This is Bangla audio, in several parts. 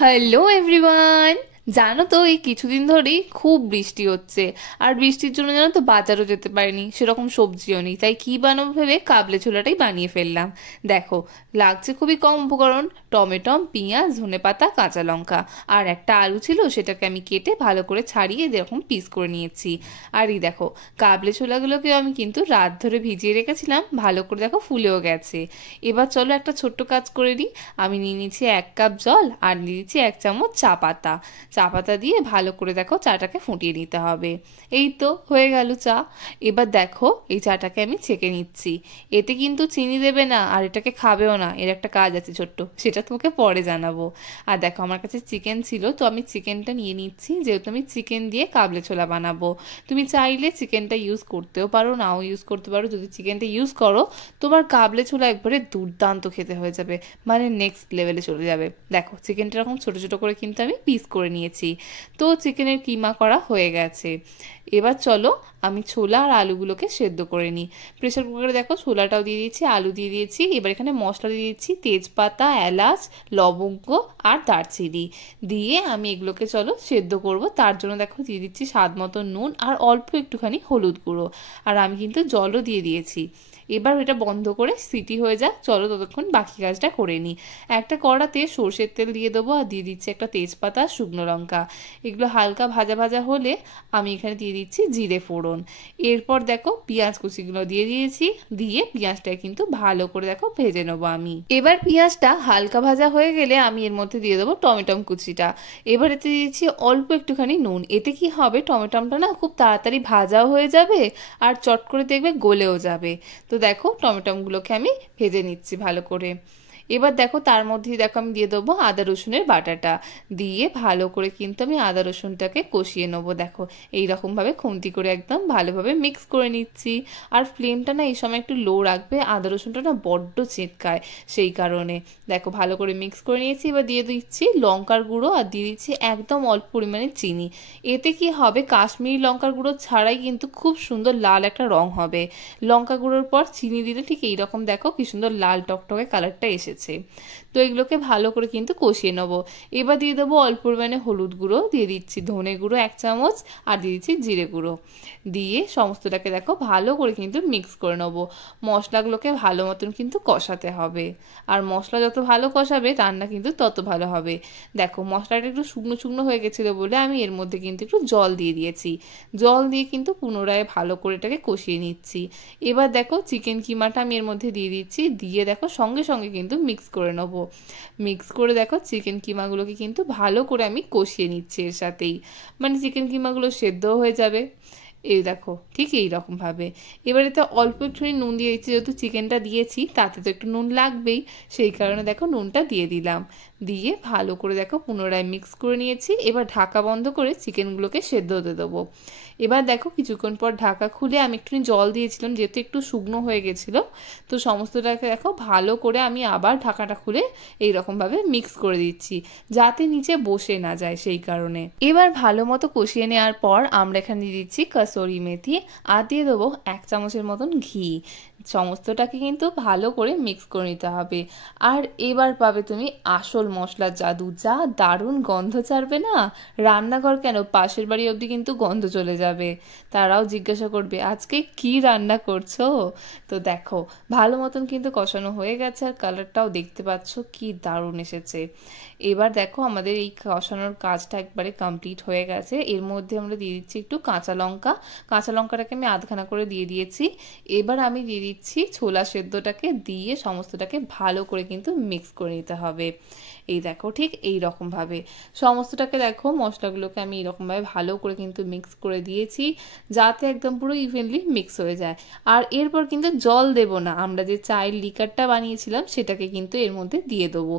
Hello everyone. জানো তো এই কিছুদিন ধরেই খুব বৃষ্টি হচ্ছে, আর বৃষ্টির জন্য জানো তো বাজারও যেতে পারিনি, সেরকম সবজিও নেই, তাই কি বানাবো ভেবে কাবলে ছোলাটাই বানিয়ে ফেললাম। দেখো, লাগছে খুবই কম উপকরণ: টমেটো, পেঁয়াজ, ধনেপাতা, কাঁচা লঙ্কা আর একটা আলু ছিল, সেটাকে আমি কেটে ভালো করে ছাড়িয়ে এরকম পিস করে নিয়েছি। আর এই দেখো, কাবলে ছোলাগুলোকেও আমি কিন্তু রাত ধরে ভিজিয়ে রেখেছিলাম, ভালো করে দেখো ফুলেও গেছে। এবার চলো একটা ছোট্ট কাজ করে নিই। আমি নিয়ে নিচ্ছি 1 কাপ জল আর নিয়ে নিচ্ছি 1 চামচ চা পাতা। চা পাতা দিয়ে ভালো করে দেখো চাটাকে ফুটিয়ে নিতে হবে। এই তো হয়ে গেল চা। এবার দেখো এই চাটাকে আমি ছেঁকে নিচ্ছি। এতে কিন্তু চিনি দেবে না, আর এটাকে খাবেও না, এর একটা কাজ আছে ছোট্ট, সেটা তোমাকে পরে জানাবো। আর দেখো আমার কাছে চিকেন ছিল, তো আমি চিকেনটা নিয়ে নিচ্ছি, যেহেতু আমি চিকেন দিয়ে কাবলে ছোলা বানাবো। তুমি চাইলে চিকেনটা ইউজ করতেও পারো, নাও ইউজ করতে পারো। যদি চিকেনটা ইউজ করো, তোমার কাবলে ছোলা একবারে দুর্দান্ত খেতে হয়ে যাবে, মানে নেক্সট লেভেলে চলে যাবে। দেখো চিকেনটা এরকম ছোট ছোট করে কিন্তু আমি পিস করে নিয়েছি। তো চিকেনের কিমা করা হয়ে গেছে। এবার চলো আমি ছোলা আর আলুগুলোকে সেদ্ধ করে নিই। প্রেসার কুকারে দেখো ছোলাটাও দিয়ে দিয়েছি, আলু দিয়ে দিয়েছি। এবার এখানে মশলা দিয়ে দিচ্ছি: তেজপাতা, এলাচ, লবঙ্গ আর দারচিনি। দিয়ে আমি এগুলোকে চলো সেদ্ধ করব। তার জন্য দেখো দিয়ে দিচ্ছি স্বাদ মতো নুন আর অল্প একটুখানি হলুদ গুঁড়ো। আর আমি কিন্তু জলও দিয়ে দিয়েছি। এবার এটা বন্ধ করে সিটি হয়ে যাক, চলো ততক্ষণ বাকি কাজটা করে নিই। একটা কড়াতে সর্ষের তেল দিয়ে দেবো, আর দিয়ে দিচ্ছি একটা তেজপাতা, শুকনো লঙ্কা। এগুলো হালকা ভাজা ভাজা হলে আমি এখানে দিয়ে দিচ্ছি জিরে ফোড়ন। এরপর দেখো পেঁয়াজ কুচিগুলো দিয়ে দিয়েছি, দিয়ে পেঁয়াজটা কিন্তু ভালো করে দেখো ভেজে নেবো আমি। এবার পেঁয়াজটা হালকা ভাজা হয়ে গেলে আমি এর মধ্যে দিয়ে দেবো টমেটো কুচিটা। এবার এতে দিয়েছি অল্প একটুখানি নুন। এতে কি হবে, টমেটোটা না খুব তাড়াতাড়ি ভাজাও হয়ে যাবে আর চট করে দেখবে গলেও যাবে। তো দেখো টমেটোগুলোকে আমি ভেজে নিচ্ছি ভালো করে। এবার দেখো তার মধ্যেই দেখো আমি দিয়ে দেবো আদা রসুনের বাটাটা। দিয়ে ভালো করে কিন্তু আমি আদা রসুনটাকে কষিয়ে নেবো। দেখো এইরকম ভাবে খুন্তি করে একদম ভালোভাবে মিক্স করে নিচ্ছি। আর ফ্লেমটা না এই সময় একটু লো রাখবে, আদা রসুনটা না বড্ড ছিটকায়, সেই কারণে। দেখো ভালো করে মিক্স করে নিয়েছি। এবার দিয়ে দিচ্ছি লঙ্কার গুঁড়ো, আর দিয়ে দিচ্ছি একদম অল্প পরিমাণে চিনি। এতে কি হবে, কাশ্মীরি লঙ্কার গুঁড়ো ছাড়াই কিন্তু খুব সুন্দর লাল একটা রং হবে। লঙ্কা গুঁড়োর পর চিনি দিলে ঠিক এইরকম দেখো কি সুন্দর লাল টকটকে কালারটা এসেছে। তো এগুলোকে ভালো করে কিন্তু কষিয়ে নেবো। এবার দিয়ে দেবো অল্প পরিমাণে হলুদ গুঁড়ো, দিয়ে দিচ্ছি ধনে গুঁড়ো 1 চামচ, আর দিয়ে দিচ্ছি জিরে গুঁড়ো। দিয়ে সমস্তটাকে দেখো ভালো করে কিন্তু মিক্স করে নেবো। মশলাগুলোকে ভালো মতন কিন্তু কষাতে হবে, আর মশলা যত ভালো কষাবে রান্না কিন্তু তত ভালো হবে। দেখো মশলাটা একটু শুকনো শুকনো হয়ে গেছিলো বলে আমি এর মধ্যে কিন্তু একটু জল দিয়ে দিয়েছি। জল দিয়ে কিন্তু পুনরায় ভালো করে এটাকে কষিয়ে নিচ্ছি। এবার দেখো চিকেন কিমাটা আমি এর মধ্যে দিয়ে দিচ্ছি, দিয়ে দেখো সঙ্গে সঙ্গে কিন্তু মিক্স করে নেবো। মিক্স করে দেখো চিকেন কিমাগুলোকে কিন্তু ভালো করে আমি কষিয়ে নিচ্ছি এর সাথেই, মানে চিকেন কিমাগুলো সেদ্ধও হয়ে যাবে। এই দেখো ঠিক এইরকম ভাবে। এবার এতে অল্প একটুখানি নুন দিয়ে দিচ্ছি, যেহেতু চিকেনটা দিয়েছি তাতে তো একটু নুন লাগবেই, সেই কারণে দেখো নুনটা দিয়ে দিলাম। দিয়ে ভালো করে দেখো পুনরায় মিক্স করে নিয়েছি। এবার ঢাকা বন্ধ করে চিকেনগুলোকে সেদ্ধ হতে দেবো। এবার দেখো কিছুক্ষণ পর ঢাকা খুলে আমি একটুখানি জল দিয়েছিলাম, যেহেতু একটু শুকনো হয়ে গেছিলো। তো সমস্তটাকে দেখো ভালো করে আমি আবার ঢাকাটা খুলে এইরকমভাবে মিক্স করে দিচ্ছি, যাতে নিচে বসে না যায়, সেই কারণে। এবার ভালো মতো কষিয়ে নেওয়ার পর আমরা এখানে দিয়ে দিচ্ছি কসুরি মেথি, আর দিয়ে দেবো 1 চামচের মতন ঘি। সমস্তটাকে কিন্তু ভালো করে মিক্স করে নিতে হবে। আর এবার পাবে তুমি আসল মশলার জাদু, যা দারুণ গন্ধ ছাড়বে না, রান্নাঘর কেন পাশের বাড়ি অবধি কিন্তু গন্ধ চলে যাবে। তারাও জিজ্ঞাসা করবে আজকে কি রান্না করছো। তো দেখো ভালো মতন কিন্তু কষানো হয়ে গেছে, আর কালারটাও দেখতে পাচ্ছ কি দারুণ এসেছে। এবার দেখো আমাদের এই কষানোর কাজটা একবারে কমপ্লিট হয়ে গেছে। এর মধ্যে আমরা দিয়ে দিচ্ছি একটু কাঁচা লঙ্কা। কাঁচা লঙ্কাটাকে আমি আধখানা করে দিয়ে দিয়েছি। এবার আমি দিয়ে দিচ্ছি ছোলা সেদ্ধটাকে, দিয়ে সমস্তটাকে ভালো করে কিন্তু মিক্স করে নিতে হবে। এই দেখো ঠিক এই রকম ভাবে সমস্তটাকে দেখো মশলাগুলোকে আমি এরকম ভাবে ভালো করে কিন্তু মিক্স করে দিয়েছি, যাতে একদম পুরো ইভেনলি মিক্স হয়ে যায়। আর এরপর কিন্তু জল দেব না, আমরা যে চায়ের লিকারটা বানিয়েছিলাম সেটাকে কিন্তু এর মধ্যে দিয়ে দেবো।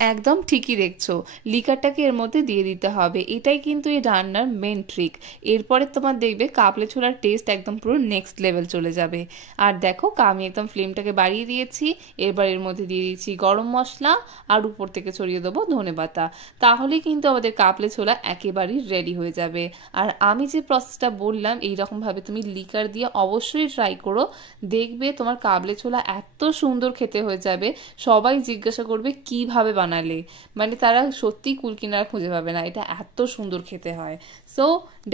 একদম ঠিকই দেখছো, লিকারটাকে এর মধ্যে দিয়ে দিতে হবে, এটাই কিন্তু এই রান্নার মেন ট্রিক। এরপরে তোমার দেখবে কাবলে ছোলার টেস্ট একদম পুরো নেক্সট লেভেল চলে যাবে। আর দেখো আমি একদম ফ্লেমটাকে বাড়িয়ে দিয়েছি। এবার এর মধ্যে দিয়ে দিচ্ছি গরম মশলা, আর উপর থেকে ছড়িয়ে দেবো ধনেপাতা। তাহলেই কিন্তু আমাদের কাবলে ছোলা একেবারেই রেডি হয়ে যাবে। আর আমি যে প্রসেসটা বললাম এইরকমভাবে তুমি লিকার দিয়ে অবশ্যই ট্রাই করো, দেখবে তোমার কাবলে ছোলা এত সুন্দর খেতে হয়ে যাবে, সবাই জিজ্ঞাসা করবে কিভাবে বানাবে। বানালে, মানে তারা সত্যিই কুল কিনারা খুঁজে পাবে না, এটা এত সুন্দর খেতে হয়। So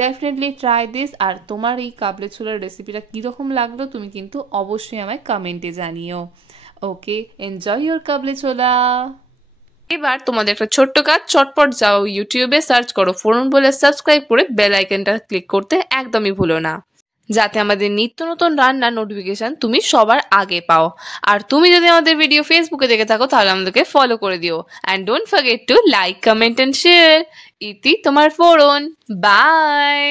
definitely try this. আর তোমার এই কাবলি ছোলার রেসিপিটা কীরকম লাগলো তুমি কিন্তু অবশ্যই আমায় কমেন্টে জানিও। ওকে, এনজয় ইউর কাবলি ছোলা। এবার তোমাদের একটা ছোট্ট কাজ, চটপট যাও ইউটিউবে সার্চ করো ফোরন বলে, সাবস্ক্রাইব করে বেল আইকনটা ক্লিক করতে একদমই ভুলো না, যাতে আমাদের নিত্য নতুন রান্নার নোটিফিকেশন তুমি সবার আগে পাও। আর তুমি যদি আমাদের ভিডিও ফেসবুকে দেখে থাকো তাহলে আমাদেরকে ফলো করে দিও। And don't forget to like, comment and share. ইতি তোমার ফোরন। বাই।